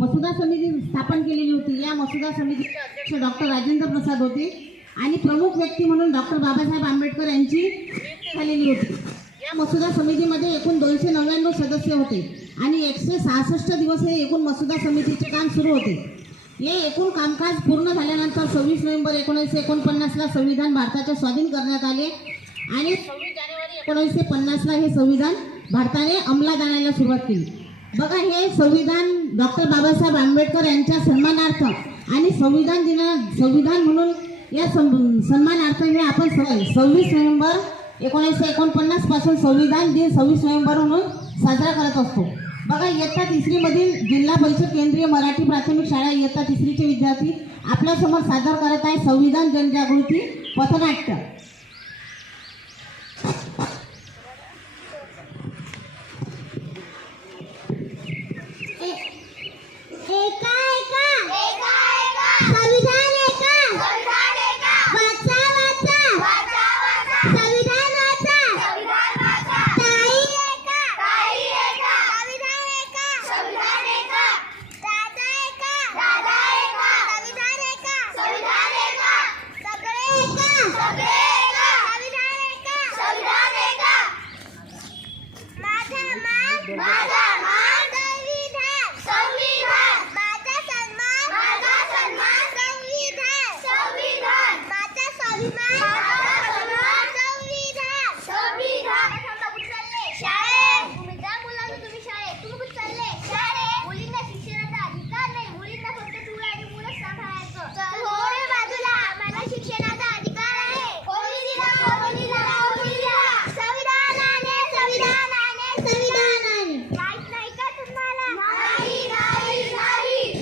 मसुदा समिती स्थापन केलेली होती. या मसुदा समितीचे अध्यक्ष डॉक्टर राजेंद्र प्रसाद होते आणि प्रमुख व्यक्ती म्हणून डॉक्टर बाबासाहेब आंबेडकर यांची नियुक्ती झालेली होती. या मसुदा समितीमध्ये एकूण दोनशे नव्याण्णव सदस्य होते आणि एकशे सहासष्ट दिवस हे एकूण मसुदा समितीचे काम सुरू होते. हे एकूण कामकाज पूर्ण झाल्यानंतर सव्वीस नोव्हेंबर एकोणीसशे एकोणपन्नासला संविधान भारताचे स्वाधीन करण्यात आले आणि सव्वीस जानेवारी एकोणीसशे पन्नासला हे संविधान भारताने अंमलात आणायला सुरुवात केली. बघा हे संविधान डॉक्टर बाबासाहेब आंबेडकर यांच्या सन्मानार्थ आणि संविधान दिना संविधान म्हणून या सं- सन्मानार्थ हे आपण सव्वीस नोव्हेंबर एकोणीसशे एकोणपन्नासपासून संविधान दिन सव्वीस नोव्हेंबर म्हणून साजरा करत असतो. बघा इयत्ता तिसरीमधील जिल्हा परिषद केंद्रीय मराठी प्राथमिक शाळा इयत्ता तिसरीचे विद्यार्थी आपल्यासमोर सादर करत आहे संविधान जनजागृती पथनाट्य.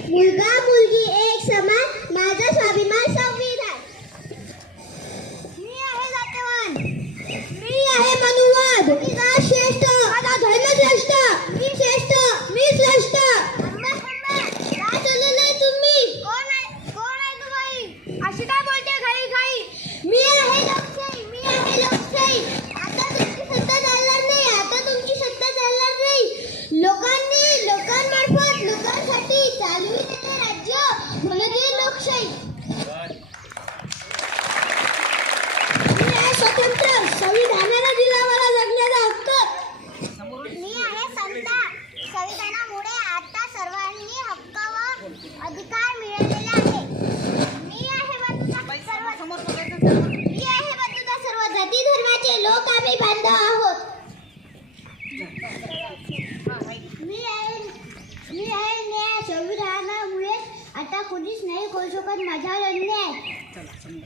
मुलगा कोणीच नाही करू शकत माझ्यावर अन्याय मी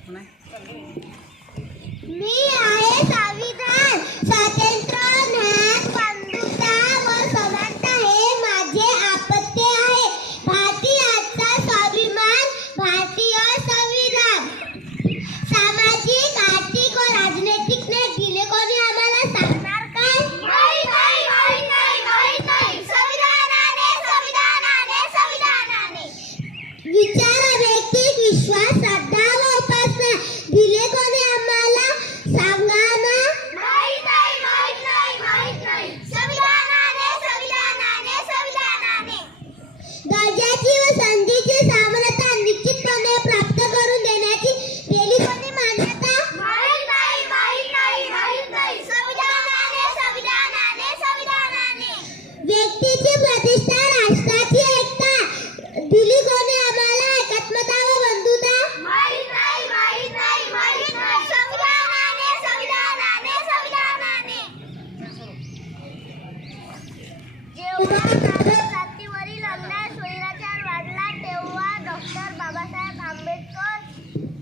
जेव्हा माझा अन्याय स्वैराचार वाढला तेव्हा डॉक्टर बाबासाहेब आंबेडकर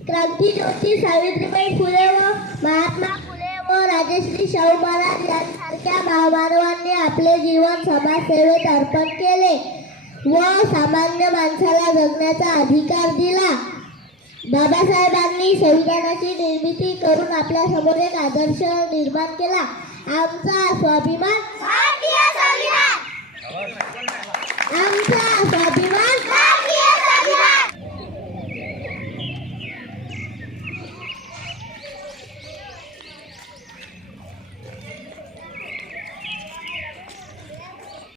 क्रांतीज्योती सावित्रीबाई फुले व महात्मा फुले व राजश्री शाहू महाराज यांसारख्या महामानवांनी आपले जीवन समाजसेवेत अर्पण केले व सामान्य माणसाला जगण्याचा अधिकार दिला. बाबासाहेबांनी संविधानाची निर्मिती करून आपल्यासमोर एक आदर्श निर्माण केला. आमचा स्वाभिमान भारतीय संविधान. 蓝色